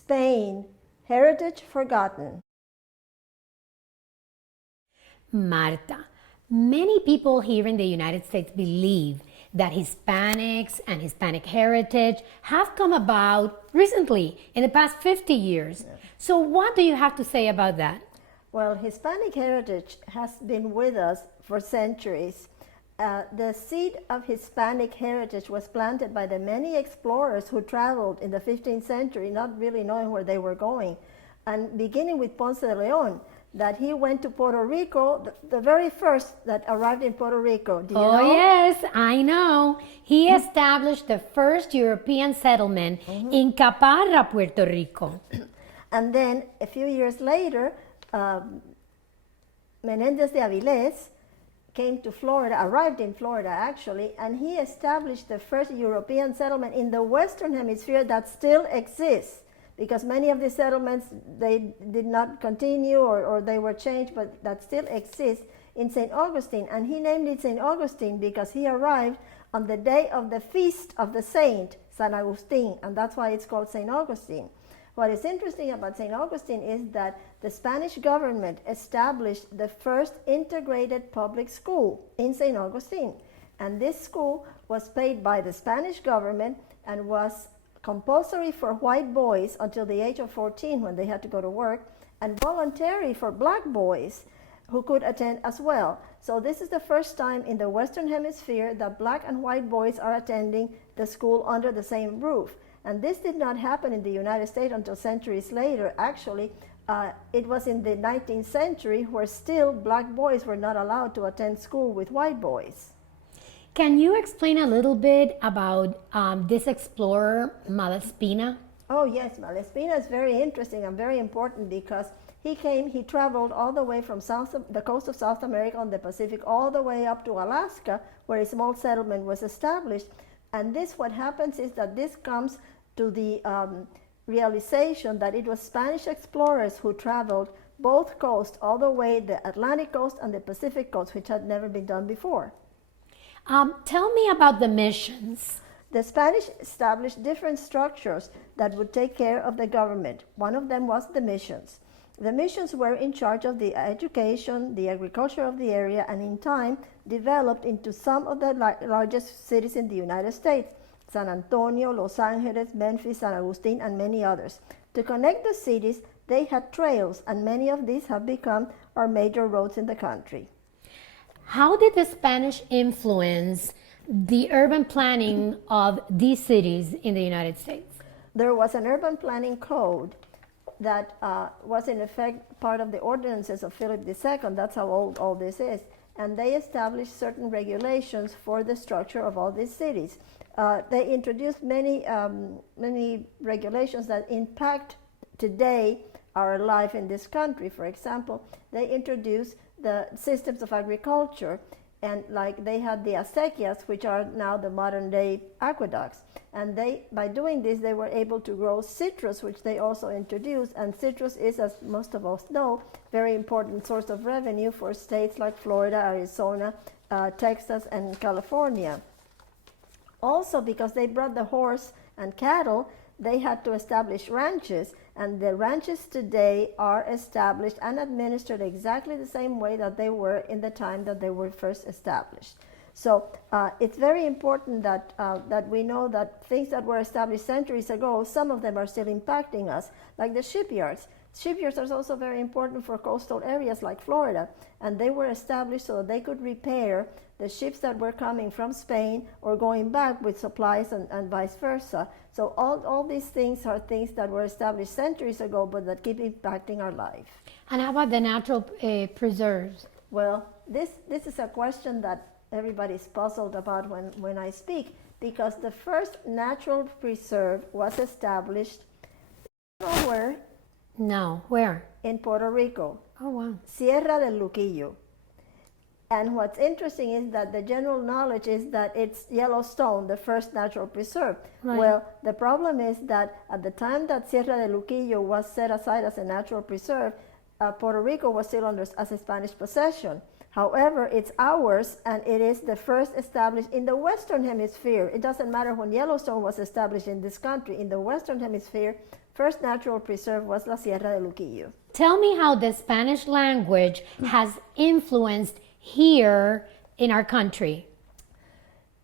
Spain, Heritage Forgotten. Marta, many people here in the United States believe that Hispanics and Hispanic heritage have come about recently, in the past 50 years. Yeah. So what do you have to say about that? Well, Hispanic heritage has been with us for centuries. The seed of Hispanic heritage was planted by the many explorers who traveled in the 15th century, not really knowing where they were going. And beginning with Ponce de Leon, that he went to Puerto Rico, the very first that arrived in Puerto Rico. Do you know? Oh, yes, I know. He established the first European settlement in Caparra, Puerto Rico. And then a few years later, Menendez de Avilés came to Florida, arrived in Florida actually, and he established the first European settlement in the Western Hemisphere that still exists, because many of the settlements, they did not continue or they were changed, but that still exists in St. Augustine. And he named it St. Augustine because he arrived on the day of the feast of the saint, San Agustin, and that's why it's called St. Augustine. What is interesting about St. Augustine is that the Spanish government established the first integrated public school in St. Augustine. And this school was paid by the Spanish government and was compulsory for white boys until the age of 14 when they had to go to work, and voluntary for black boys who could attend as well. So this is the first time in the Western Hemisphere that black and white boys are attending the school under the same roof. And this did not happen in the United States until centuries later. Actually, it was in the 19th century where still black boys were not allowed to attend school with white boys. Can you explain a little bit about this explorer, Malespina? Oh yes, Malespina is very interesting and very important because he traveled all the way from the coast of South America on the Pacific all the way up to Alaska, where a small settlement was established. And what happens is that this comes to the realization that it was Spanish explorers who traveled both coasts, all the way the Atlantic coast and the Pacific coast, which had never been done before. Tell me about the missions. The Spanish established different structures that would take care of the government. One of them was the missions. The missions were in charge of the education, the agriculture of the area, and in time developed into some of the largest cities in the United States: San Antonio, Los Angeles, Memphis, San Agustin, and many others. To connect the cities, they had trails, and many of these have become our major roads in the country. How did the Spanish influence the urban planning of these cities in the United States? There was an urban planning code that was in effect part of the ordinances of Philip II. That's how old all this is. And they established certain regulations for the structure of all these cities. They introduced many regulations that impact today our life in this country. For example, they introduced the systems of agriculture, and like they had the acequias, which are now the modern day aqueducts. And by doing this, they were able to grow citrus, which they also introduced. And citrus is, as most of us know, very important source of revenue for states like Florida, Arizona, Texas, and California. Also, because they brought the horse and cattle, they had to establish ranches, and the ranches today are established and administered exactly the same way that they were in the time that they were first established. So it's very important that we know that things that were established centuries ago, some of them are still impacting us, like the shipyards. Shipyards are also very important for coastal areas like Florida, and they were established so that they could repair the ships that were coming from Spain or going back with supplies and vice versa. So all these things are things that were established centuries ago, but that keep impacting our life. And how about the natural preserves? Well, this is a question that everybody's puzzled about when I speak, because the first natural preserve was established nowhere. No, where? In Puerto Rico. Oh, wow. Sierra del Luquillo. And what's interesting is that the general knowledge is that it's Yellowstone, the first natural preserve. Right. Well, the problem is that at the time that Sierra del Luquillo was set aside as a natural preserve, Puerto Rico was still as a Spanish possession. However, it's ours, and it is the first established in the Western Hemisphere. It doesn't matter when Yellowstone was established in this country. In the Western Hemisphere, first natural preserve was La Sierra de Luquillo. Tell me how the Spanish language has influenced here in our country.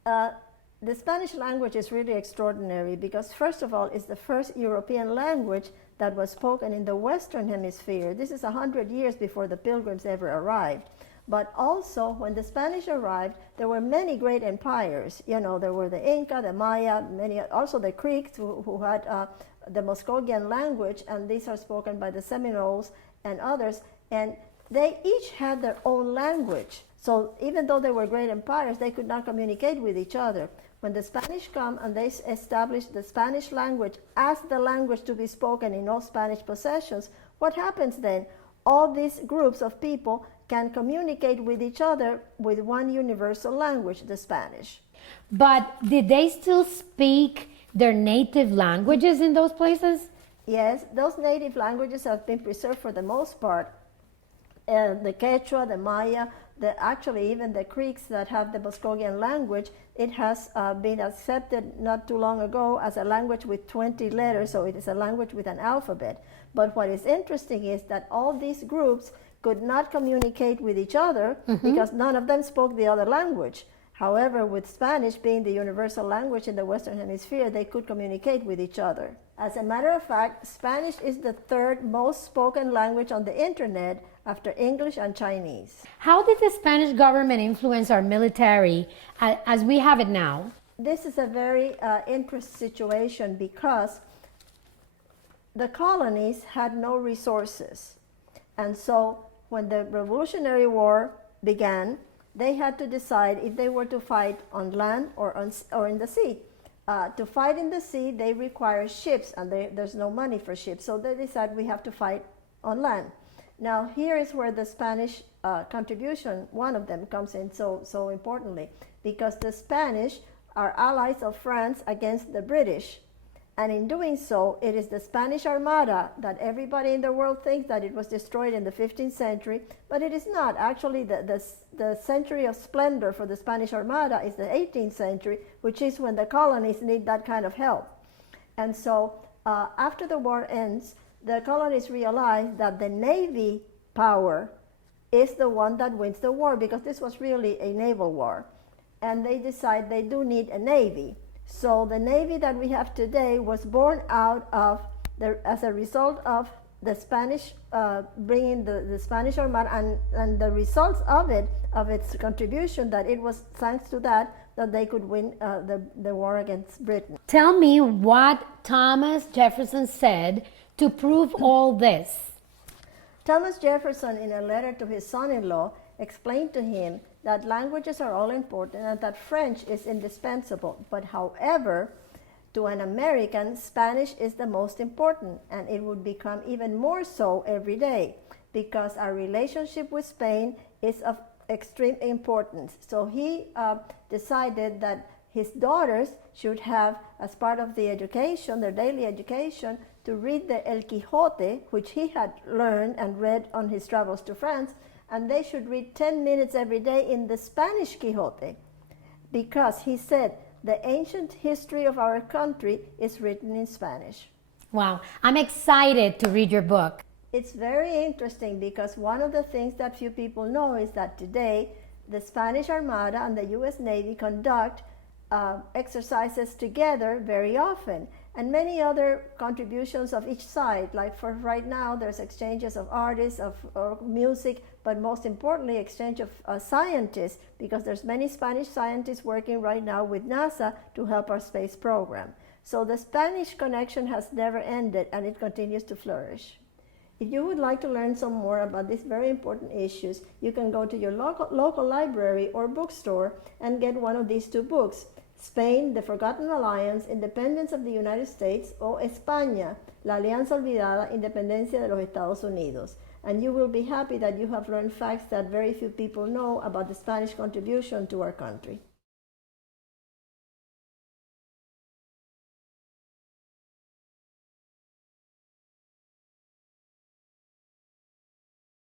The Spanish language is really extraordinary because, first of all, it's the first European language that was spoken in the Western Hemisphere. This is 100 years before the Pilgrims ever arrived. But also, when the Spanish arrived, there were many great empires. You know, there were the Inca, the Maya, also the Creeks who had the Muskogean language, and these are spoken by the Seminoles and others, and they each had their own language. So even though they were great empires, they could not communicate with each other. When the Spanish come and they establish the Spanish language as the language to be spoken in all Spanish possessions, what happens then? All these groups of people can communicate with each other with one universal language, the Spanish. But did they still speak their native languages in those places? Yes, those native languages have been preserved for the most part. The Quechua, the Maya, actually even the Creeks that have the Muskogean language, it has been accepted not too long ago as a language with 20 letters, so it is a language with an alphabet. But what is interesting is that all these groups could not communicate with each other because none of them spoke the other language. However, with Spanish being the universal language in the Western Hemisphere, they could communicate with each other. As a matter of fact, Spanish is the third most spoken language on the internet after English and Chinese. How did the Spanish government influence our military as we have it now? This is a very interesting situation because the colonies had no resources. And so when the Revolutionary War began, they had to decide if they were to fight on land or in the sea. To fight in the sea, they require ships, and there's no money for ships. So they decided we have to fight on land. Now, here is where the Spanish contribution, one of them, comes in so importantly, because the Spanish are allies of France against the British. And in doing so, it is the Spanish Armada that everybody in the world thinks that it was destroyed in the 15th century, but it is not. Actually, the century of splendor for the Spanish Armada is the 18th century, which is when the colonies need that kind of help. And so after the war ends, the colonies realize that the Navy power is the one that wins the war, because this was really a naval war. And they decide they do need a Navy. So the Navy that we have today was born out of, as a result of the Spanish bringing the Spanish Armada, and the results of its contribution, that it was thanks to that they could win the war against Britain. Tell me what Thomas Jefferson said to prove all this. Thomas Jefferson, in a letter to his son-in-law, explained to him that languages are all important and that French is indispensable. But however, to an American, Spanish is the most important, and it would become even more so every day, because our relationship with Spain is of extreme importance. So he decided that his daughters should have, as part of the education, their daily education, to read the El Quijote, which he had learned and read on his travels to France, and they should read 10 minutes every day in the Spanish Quixote, because he said the ancient history of our country is written in Spanish. Wow, I'm excited to read your book. It's very interesting because one of the things that few people know is that today the Spanish Armada and the U.S. Navy conduct exercises together very often, and many other contributions of each side. Like for right now, there's exchanges of artists, of music, but most importantly, exchange of scientists, because there's many Spanish scientists working right now with NASA to help our space program. So the Spanish connection has never ended, and it continues to flourish. If you would like to learn some more about these very important issues, you can go to your local library or bookstore and get one of these two books: Spain, The Forgotten Alliance, Independence of the United States, o España, La Alianza Olvidada, Independencia de los Estados Unidos. And you will be happy that you have learned facts that very few people know about the Spanish contribution to our country.